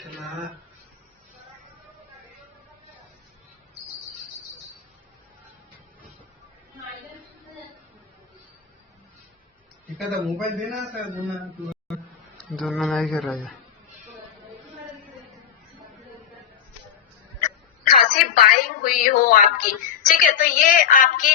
एखादा मोबाईल दे ना असा दोनों नहीं कर रहा है। खासी बाइंग हुई हो आपकी, ठीक है। तो ये आपकी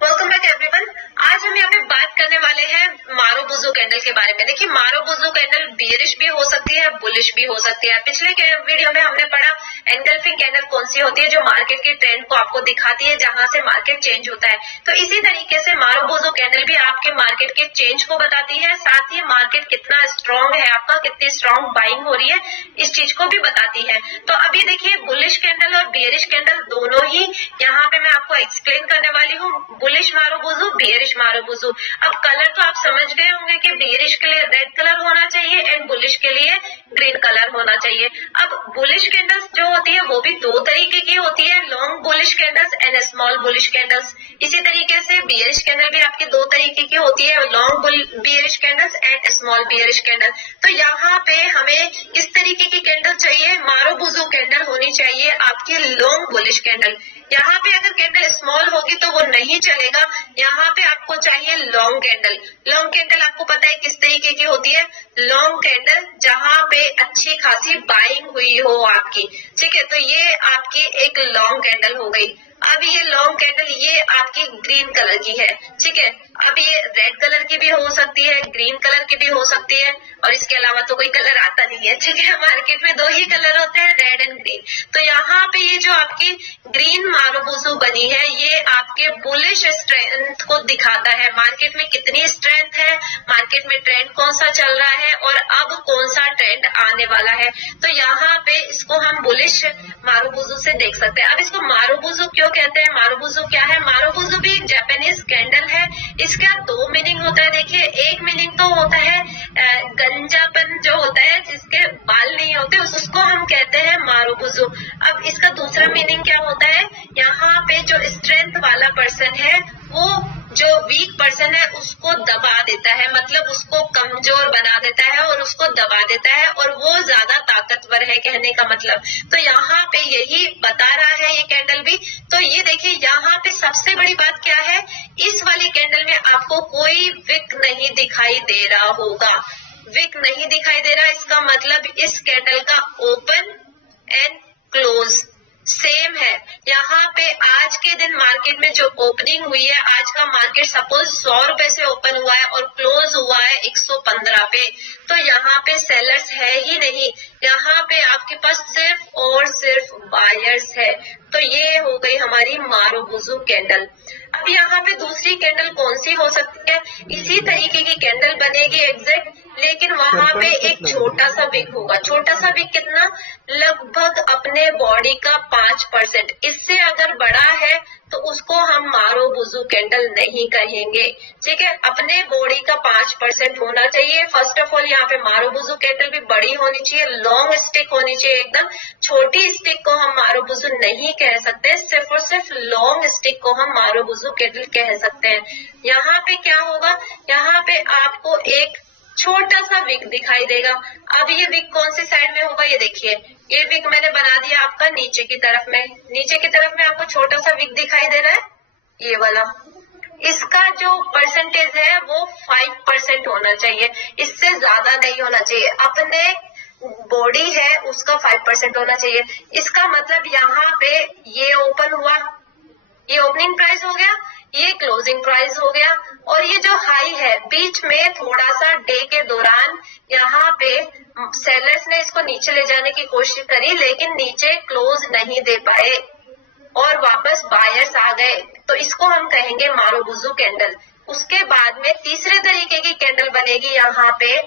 वेलकम बैक एवरीवन। आज हम यहाँ पे बात करने वाले हैं मारुबुजु कैंडल के बारे में। देखिए, मारुबुजु कैंडल बियरिश भी हो सकती है, बुलिश भी हो सकती है। पिछले वीडियो में हमने पढ़ा एंगल्फिंग कैंडल कौन सी होती है, जो मार्केट के ट्रेंड को आपको दिखाती है, जहां से मार्केट चेंज होता है। तो इसी तरीके से मारुबुजु कैंडल भी आपके मार्केट के चेंज को बताती है, साथ ही मार्केट कितना स्ट्रॉन्ग है, आपका कितनी स्ट्रॉन्ग बाइंग हो रही है, इस चीज को भी बताती है। तो अभी देखिए, बुलिश कैंडल और बियरिश कैंडल दोनों ही यहाँ पे मैं आपको एक्सप्लेन करने वाली हूँ। Bullish marubozu, bearish marubozu. अब कलर तो आप समझ गए होंगे कि बियरिश के लिए रेड कलर होना चाहिए एंड बुलिश के लिए ग्रीन कलर होना चाहिए। अब बुलिश कैंडल्स जो होती है वो भी दो तरीके की होती है, long bullish candles and small bullish candles. इसी तरीके से बियरिश कैंडल भी आपकी दो तरीके की होती है, long bearish candles and small bearish candle. तो यहाँ पे हमें इस तरीके की कैंडल चाहिए, मारुबुजु कैंडल होनी चाहिए आपकी लॉन्ग बुलिश कैंडल। यहाँ पे अगर कैंडल स्मॉल होगी तो वो नहीं चलेगा, यहाँ पे आपको चाहिए लॉन्ग कैंडल। लॉन्ग कैंडल आपको पता है किस तरीके की होती है, लॉन्ग कैंडल जहाँ पे अच्छी खासी बाइंग हुई हो आपकी, ठीक है। तो ये आपकी एक लॉन्ग कैंडल हो गई। अब ये लॉन्ग कैंडल ये आपकी ग्रीन कलर की है, ठीक है। अब ये रेड कलर की भी हो सकती है, ग्रीन कलर की भी हो सकती है, और इसके अलावा तो कोई कलर आता नहीं है, ठीक है। मार्केट में दो ही कलर होते हैं, रेड एंड ग्रीन। तो यहाँ पे ये जो आपकी ग्रीन मारुबुजु बनी है, ये आपके बुलिश स्ट्रेंथ को दिखाता है, मार्केट में कितनी स्ट्रेंथ है, मार्केट में ट्रेंड कौन सा चल रहा है और अब कौन सा ट्रेंड आने वाला है। तो यहाँ पे इसको हम बुलिश मारुबुजु से देख सकते हैं। अब इसको मारुबुजु क्यों कहते हैं, मारुबुजु क्या है? मारुबुजु भी एक जापानीज कैंडल है। इसका दो मीनिंग होता है। देखिए, एक मीनिंग तो होता है गंजापन जो होता है, जिसके बाल नहीं होते, उसको हम कहते हैं मारुबुजु। अब इसका दूसरा मीनिंग क्या होता है, यहाँ पे जो स्ट्रेंथ वाला पर्सन है वो जो वीक पर्सन है उसको दबा देता है, मतलब उसको कमजोर बना देता है और उसको दबा देता है, और वो ज्यादा ताकतवर है, कहने का मतलब। तो यहाँ पे यही बता रहा है ये कैंडल भी। तो ये देखिए, यहाँ पे सबसे बड़ी बात क्या है, इस वाली कैंडल में आपको कोई विक नहीं दिखाई दे रहा होगा, विक नहीं दिखाई दे रहा। इसका मतलब इस कैंडल का ओपन एंड क्लोज सेम है। यहाँ पे आज के दिन मार्केट में जो ओपनिंग हुई है, आज का मार्केट सपोज 100 रुपए से ओपन हुआ है और क्लोज हुआ है 115 पे, तो यहाँ पे सेलर्स है ही नहीं, यहाँ पे आपके पास सिर्फ और सिर्फ बायर्स है। तो ये हो गई हमारी मारुबुजु कैंडल। अब यहाँ पे दूसरी कैंडल कौन सी हो सकती है, इसी तरीके की कैंडल बनेगी एग्जैक्ट, लेकिन वहां पे एक छोटा सा विक होगा। छोटा सा विक कितना, लगभग अपने बॉडी का 5%। इससे अगर बड़ा है तो उसको हम मारुबुजु कैंडल नहीं कहेंगे, ठीक है। अपने बॉडी का 5% होना चाहिए। फर्स्ट ऑफ ऑल यहाँ पे मारुबुजु कैंडल भी बड़ी होनी चाहिए, लॉन्ग स्टिक होनी चाहिए एकदम। छोटी स्टिक को हम मारुबुजु नहीं कह सकते, सिर्फ और सिर्फ लॉन्ग स्टिक को हम मारुबुजु कैंडल कह सकते हैं। यहाँ पे क्या होगा, यहाँ पे आपको एक छोटा सा विक दिखाई देगा। अब ये विक कौन सी साइड में होगा, ये देखिए, ये विक मैंने बना दिया आपका नीचे की तरफ में। नीचे की तरफ में आपको छोटा सा विक दिखाई दे रहा है, ये वाला। इसका जो परसेंटेज है वो 5% होना चाहिए, इससे ज्यादा नहीं होना चाहिए। अपने बॉडी है उसका 5% होना चाहिए। इसका मतलब यहाँ पे ये ओपन हुआ, ये ओपनिंग प्राइस हो गया, ये क्लोजिंग प्राइस हो गया, और ये जो हाई है बीच में थोड़ा सा डे के दौरान यहाँ पे सेलर्स ने इसको नीचे ले जाने की कोशिश करी, लेकिन नीचे क्लोज नहीं दे पाए और वापस बायर्स आ गए, तो इसको हम कहेंगे मारुबुजु कैंडल। उसके बाद में तीसरे तरीके की कैंडल बनेगी यहाँ पे,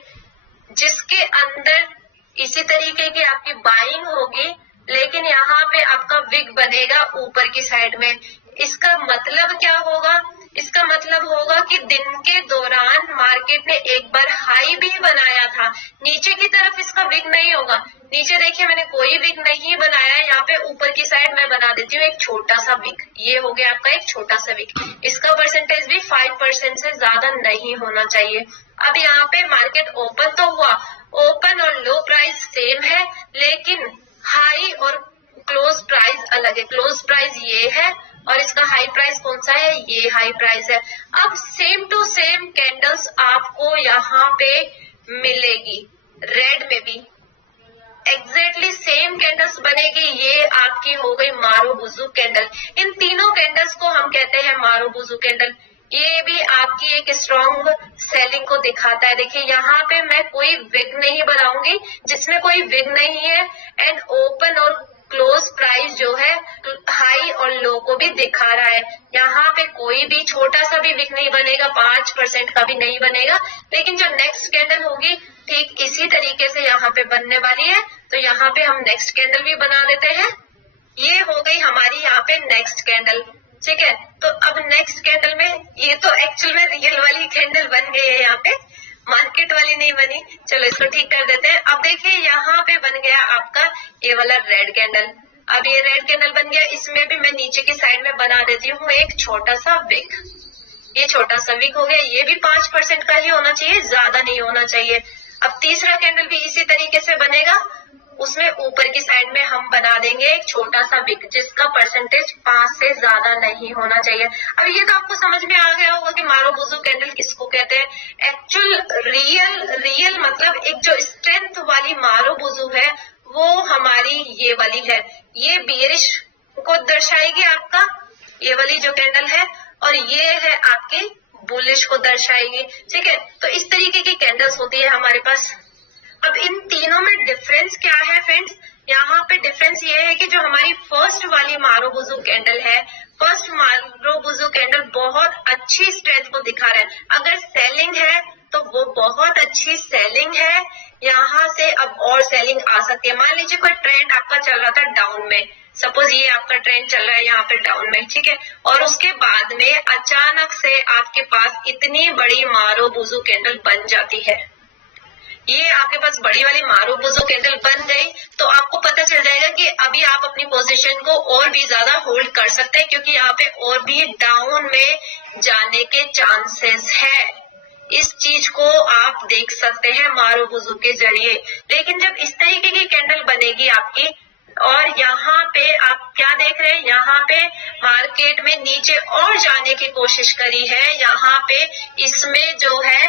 जिसके अंदर इसी तरीके की आपकी बाइंग होगी, लेकिन यहाँ पे आपका विग बनेगा ऊपर की साइड में। इसका मतलब क्या होगा, इसका मतलब होगा कि दिन के दौरान मार्केट ने एक बार हाई भी बनाया था, नीचे की तरफ इसका विग नहीं होगा। नीचे देखिए, मैंने कोई विग नहीं बनाया है, यहाँ पे ऊपर की साइड मैं बना देती हूँ एक छोटा सा विग। ये हो गया आपका एक छोटा सा विग। इसका परसेंटेज भी 5% से ज्यादा नहीं होना चाहिए। अब यहाँ पे मार्केट ओपन तो हुआ, ओपन और लो प्राइस सेम है, लेकिन हाई और क्लोज प्राइस अलग है। क्लोज प्राइस ये है और इसका हाई प्राइस कौन सा है, ये हाई प्राइस है। अब सेम टू सेम कैंडल्स आपको यहाँ पे मिलेगी, रेड में भी एग्जैक्टली सेम कैंडल्स बनेगी। ये आपकी हो गई मारुबुजु कैंडल। इन तीनों कैंडल्स को हम कहते हैं मारुबुजु कैंडल। ये भी आपकी एक स्ट्रॉन्ग सेलिंग को दिखाता है। देखिए यहाँ पे मैं कोई विग नहीं बनाऊंगी, जिसमें कोई विग नहीं है, एंड ओपन और क्लोज प्राइस जो है हाई और लो को भी दिखा रहा है। यहाँ पे कोई भी छोटा सा भी विग नहीं बनेगा, 5% का भी नहीं बनेगा। लेकिन जो नेक्स्ट कैंडल होगी ठीक इसी तरीके से यहाँ पे बनने वाली है। तो यहाँ पे हम नेक्स्ट कैंडल भी बना देते हैं। ये हो गई हमारी यहाँ पे नेक्स्ट कैंडल, ठीक है। तो अब नेक्स्ट कैंडल में ये तो एक्चुअल में रियल वाली कैंडल बन गई है, यहाँ पे मार्केट वाली नहीं बनी। चलो इसको ठीक कर देते हैं। अब देखिए यहाँ पे बन गया आपका ये वाला रेड कैंडल। अब ये रेड कैंडल बन गया, इसमें भी मैं नीचे की साइड में बना देती हूँ एक छोटा सा विग। ये छोटा सा विग हो गया, ये भी 5% का ही होना चाहिए, ज्यादा नहीं होना चाहिए। अब तीसरा कैंडल भी इसी तरीके से बनेगा, उसमें ऊपर की साइड में हम बना देंगे एक छोटा सा विग, जिसका परसेंटेज 5 से ज्यादा नहीं होना चाहिए। अब ये तो आपको समझ में आ गया होगा कि मारुबुजु कैंडल किसको कहते हैं। एक्चुअल रियल मतलब एक जो स्ट्रेंथ वाली मारुबुजु है वो हमारी ये वाली है। ये बियरिश को दर्शाएगी आपका ये वाली जो कैंडल है, और ये है आपकी बुलिश को दर्शाएगी, ठीक है। तो इस तरीके की कैंडल्स होती है हमारे पास। अब इन तीनों में डिफरेंस क्या है फ्रेंड्स, यहाँ पे डिफरेंस ये है कि जो हमारी फर्स्ट वाली मारुबुजु कैंडल है, फर्स्ट मारुबुजु कैंडल बहुत अच्छी स्ट्रेंथ को दिखा रहा है। अगर सेलिंग है तो वो बहुत अच्छी सेलिंग है, यहाँ से अब और सेलिंग आ सकती है। मान लीजिए कोई ट्रेंड आपका चल रहा था डाउन में, सपोज ये आपका ट्रेंड चल रहा है यहाँ पे डाउन में, ठीक है, और उसके बाद में अचानक से आपके पास इतनी बड़ी मारुबुजु कैंडल बन जाती है। ये आपके पास बड़ी वाली मारुबुजु कैंडल बन गई तो आपको पता चल जाएगा कि अभी आप अपनी पोजीशन को और भी ज्यादा होल्ड कर सकते हैं, क्योंकि यहाँ पे और भी डाउन में जाने के चांसेस है। इस चीज को आप देख सकते हैं मारुबुजु के जरिए। लेकिन जब इस तरीके की कैंडल बनेगी आपकी, और यहाँ पे आप क्या देख रहे हैं, यहाँ पे मार्केट में नीचे और जाने की कोशिश करी है। यहाँ पे इसमें जो है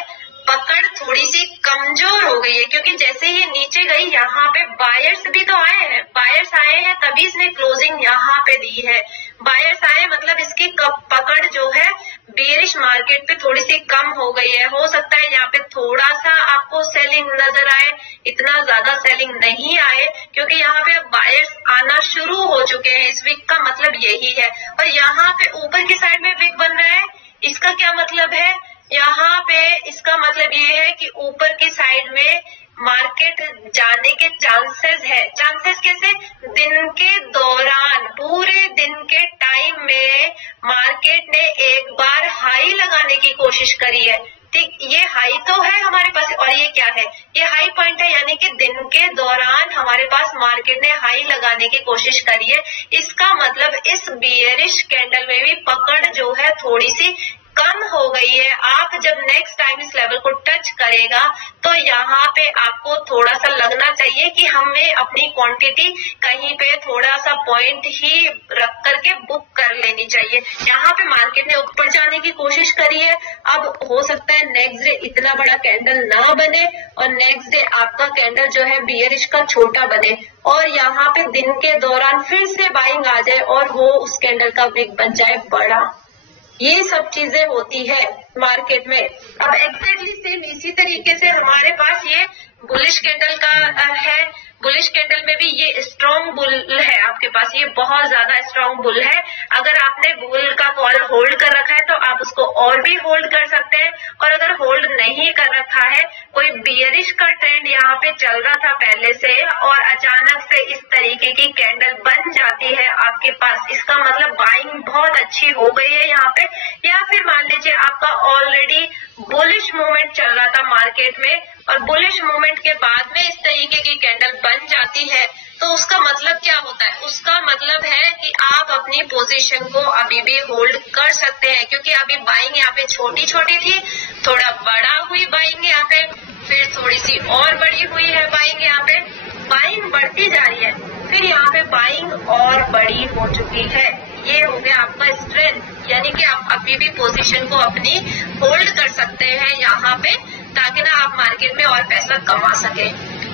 पकड़ थोड़ी सी कमजोर हो गई है, क्योंकि जैसे ये नीचे गई यहाँ पे बायर्स भी तो आए हैं, बायर्स आए हैं तभी इसने क्लोजिंग यहाँ पे दी है। बायर्स आए मतलब इसकी पकड़ जो है बेरिश मार्केट पे थोड़ी सी कम हो गई है। हो सकता है यहाँ पे थोड़ा सा आपको सेलिंग नजर आए, इतना ज्यादा सेलिंग नहीं आए, क्योंकि यहाँ पे अब बायर्स आना शुरू हो चुके हैं। इस वीक का मतलब यही है। और यहाँ पे ऊपर की साइड में विग बन रहा है, इसका क्या मतलब है, यहाँ पे इसका मतलब ये है कि ऊपर की साइड में मार्केट जाने के चांसेस है। चांसेस कैसे, दिन के दौरान पूरे दिन के टाइम में मार्केट ने एक बार हाई लगाने की कोशिश करी है, ठीक। ये हाई तो है हमारे पास, और ये क्या है, ये हाई पॉइंट है, यानी कि दिन के दौरान हमारे पास मार्केट ने हाई लगाने की कोशिश करी है। इसका मतलब इस बियरिश कैंडल में भी पकड़ जो है थोड़ी सी कम हो गई है। आप जब नेक्स्ट टाइम इस लेवल को टच करेगा तो यहाँ पे आपको थोड़ा सा लगना चाहिए कि हमें अपनी क्वांटिटी कहीं पे थोड़ा सा पॉइंट ही रख करके बुक कर लेनी चाहिए। यहाँ पे मार्केट ने ऊपर जाने की कोशिश करी है। अब हो सकता है नेक्स्ट डे इतना बड़ा कैंडल ना बने और नेक्स्ट डे आपका कैंडल जो है बियरिश का छोटा बने, और यहाँ पे दिन के दौरान फिर से बाइंग आ जाए और वो उस कैंडल का विग बन जाए बड़ा। ये सब चीजें होती है मार्केट में। अब एग्जैक्टली सेम इसी तरीके से हमारे पास ये बुलिश कैंडल का है। बुलिश कैंडल में भी ये स्ट्रॉन्ग बुल है आपके पास, ये बहुत ज्यादा स्ट्रॉन्ग बुल है। अगर आपने बुल का कॉल होल्ड कर रखा है तो आप उसको और भी होल्ड कर सकते हैं, और अगर होल्ड नहीं कर रखा है, कोई बियरिश का ट्रेंड यहाँ पे चल रहा था पहले से और अचानक से इस तरीके की कैंडल बन जाती है आपके पास, इसका मतलब बाइंग बहुत अच्छी हो गई है यहाँ पे। या फिर मान लीजिए आपका ऑलरेडी बुलिश मूवमेंट चल रहा था मार्केट में, और बुलिश मूवमेंट के बाद में इस तरीके की कैंडल बन जाती है, तो उसका मतलब क्या होता है, उसका मतलब है कि आप अपनी पोजीशन को अभी भी होल्ड कर सकते हैं, क्योंकि अभी बाइंग यहाँ पे छोटी छोटी थी, थोड़ा बड़ा हुई बाइंग यहाँ पे, फिर थोड़ी सी और बड़ी हुई है बाइंग यहाँ पे, बाइंग बढ़ती जा रही है, फिर यहाँ पे बाइंग और बड़ी हो चुकी है। ये हो गया आपका स्ट्रेंथ, यानी कि आप अभी भी पोजीशन को अपनी होल्ड कर सकते हैं यहाँ पे, ताकि ना आप मार्केट में और पैसा कमा सके।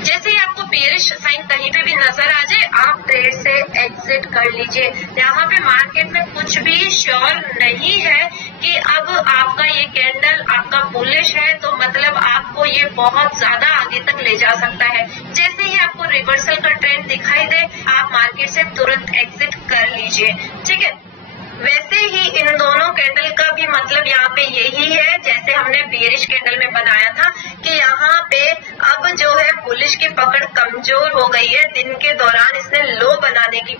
जैसे ही आपको बेयरिश साइन कहीं पे भी नजर आ जाए, आप ट्रेड से एग्जिट कर लीजिए। यहाँ पे मार्केट में कुछ भी श्योर नहीं है कि अब आपका ये कैंडल आपका बुलिश है तो मतलब आपको ये बहुत ज्यादा आगे तक ले जा सकता है। जैसे ही आपको रिवर्सल का ट्रेंड दिखाई दे, आप मार्केट से तुरंत एग्जिट कर लीजिए, ठीक है। वैसे ही इन दोनों कैंडल का भी मतलब यहाँ पे यही है, जैसे हमने बेयरिश कैंडल में बनाया था कि यहाँ पे अब जो है बुलिश की पकड़ कमजोर हो गई है। दिन के दौरान इसने लो बनाने की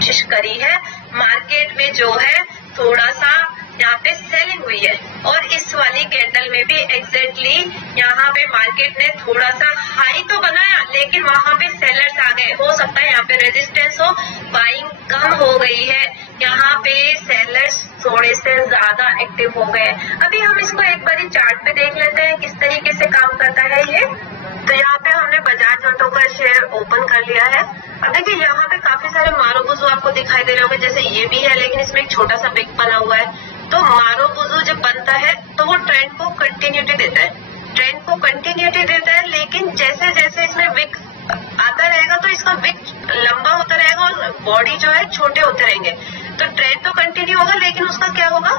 कोशिश करी है। मार्केट में जो है थोड़ा सा यहाँ पे सेलिंग हुई है, और इस वाली कैंडल में भी एग्जैक्टली यहाँ पे मार्केट ने थोड़ा सा हाई तो बनाया, लेकिन वहां पे सेलर्स आ गए। हो सकता है यहाँ पे रेजिस्टेंस हो, बाइंग कम हो गई है, यहाँ पे सेलर्स थोड़े से ज्यादा एक्टिव हो गए। अभी हम इसको एक बारी चार्ट पे देख लेते हैं किस तरीके से काम करता है ये। तो यहाँ पे हमने बजाज ऑटो का शेयर ओपन कर लिया है। अब देखिए यहाँ पे काफी सारे मारोबुजू आपको दिखाई दे रहे होंगे, जैसे ये भी है, लेकिन इसमें एक छोटा सा विक बना हुआ है। तो मारोबुजू जब बनता है तो वो ट्रेंड को कंटिन्यूटी देता है, ट्रेंड को कंटिन्यूटी देता है, लेकिन जैसे जैसे इसमें विक आता रहेगा तो इसका विक लंबा होता रहेगा और बॉडी जो है छोटे होते रहेंगे। तो ट्रेंड तो कंटिन्यू होगा, लेकिन उसका क्या होगा,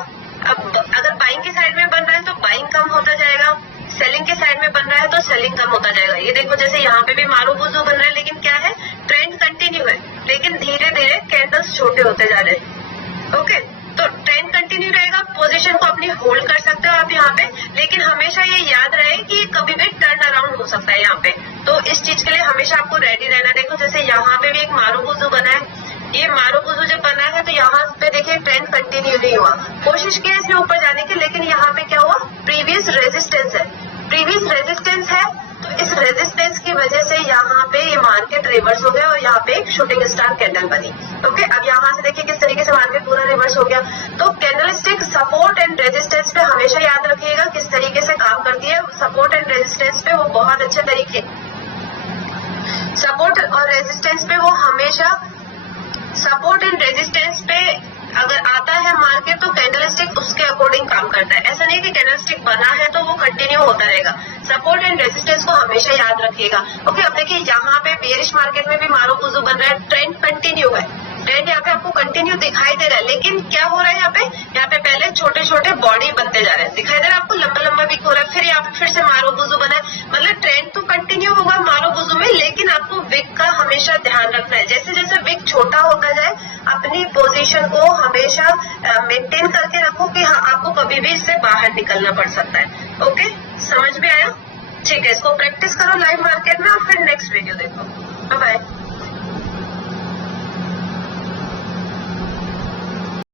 अब अगर बाइंग की साइड में बन रहा है तो बाइंग कम होता जाएगा, सेलिंग के साइड में बन रहा है तो सेलिंग कम होता जाएगा। ये देखो जैसे यहाँ पे भी मारोबुजू बन रहा है, लेकिन क्या है, ट्रेंड कंटिन्यू है, लेकिन धीरे धीरे कैंडल्स छोटे होते जा रहे हैं। ओके, तो ट्रेंड कंटिन्यू रहेगा, पोजीशन को अपनी होल्ड कर सकते हो आप यहाँ पे, लेकिन हमेशा ये याद रहे कि कभी भी टर्न अराउंड हो सकता है यहाँ पे। तो इस चीज के लिए हमेशा आपको रेडी रहना। देखो जैसे यहाँ पे भी एक मारोबुजू बना है, ये मारोबुजू जब बना है तो यहाँ पे देखिए ट्रेंड कंटिन्यू नहीं हुआ, कोशिश की इसने ऊपर जाने की, लेकिन यहाँ पे क्या हुआ, प्रीवियस रेजिस्टेंस है, प्रीवियस रेजिस्टेंस है, तो इस रेजिस्टेंस की वजह से यहाँ पे ये मार्केट रिवर्स हो गया और यहाँ पे एक शूटिंग स्टार कैंडल बनी। ओके, अब यहाँ से देखिए किस तरीके से मार्केट पूरा रिवर्स हो गया। तो कैंडलस्टिक सपोर्ट एंड रेजिस्टेंस पे हमेशा याद रखिएगा किस तरीके से काम करती है। सपोर्ट एंड रेजिस्टेंस पे वो बहुत अच्छे तरीके, सपोर्ट और रेजिस्टेंस पे वो हमेशा, सपोर्ट एंड रेजिस्टेंस पे अगर आता है मार्केट तो कैंडलस्टिक उसके अकॉर्डिंग काम करता है। ऐसा नहीं कि कैंडलस्टिक बना है तो वो कंटिन्यू होता रहेगा। सपोर्ट एंड रेजिस्टेंस को हमेशा याद रखिएगा। ओके, अब देखिए यहाँ पे बेयरिश मार्केट में भी मारोबुजू बन रहा है, ट्रेंड कंटिन्यू है, ट्रेंड यहाँ पे आपको कंटिन्यू दिखाई दे रहा है, लेकिन क्या हो रहा है यहाँ पे पहले छोटे छोटे बॉडी बनते जा रहे हैं, दिखाई दे रहा है आपको, लंबा लंबा विक हो रहा है, फिर यहाँ पे फिर से मारोबुजू बना है। मतलब ट्रेंड तो कंटिन्यू होगा मारोबुजू में, लेकिन आपको विक का हमेशा ध्यान रखना है। जैसे जैसे विक छोटा होता जाए, अपनी पोजीशन को हमेशा मेंटेन करके रखो कि हाँ आपको कभी भी इससे बाहर निकलना पड़ सकता है। ओके, समझ में आया? ठीक है, इसको प्रैक्टिस करो लाइव मार्केट में और फिर नेक्स्ट वीडियो देखो। Bye bye.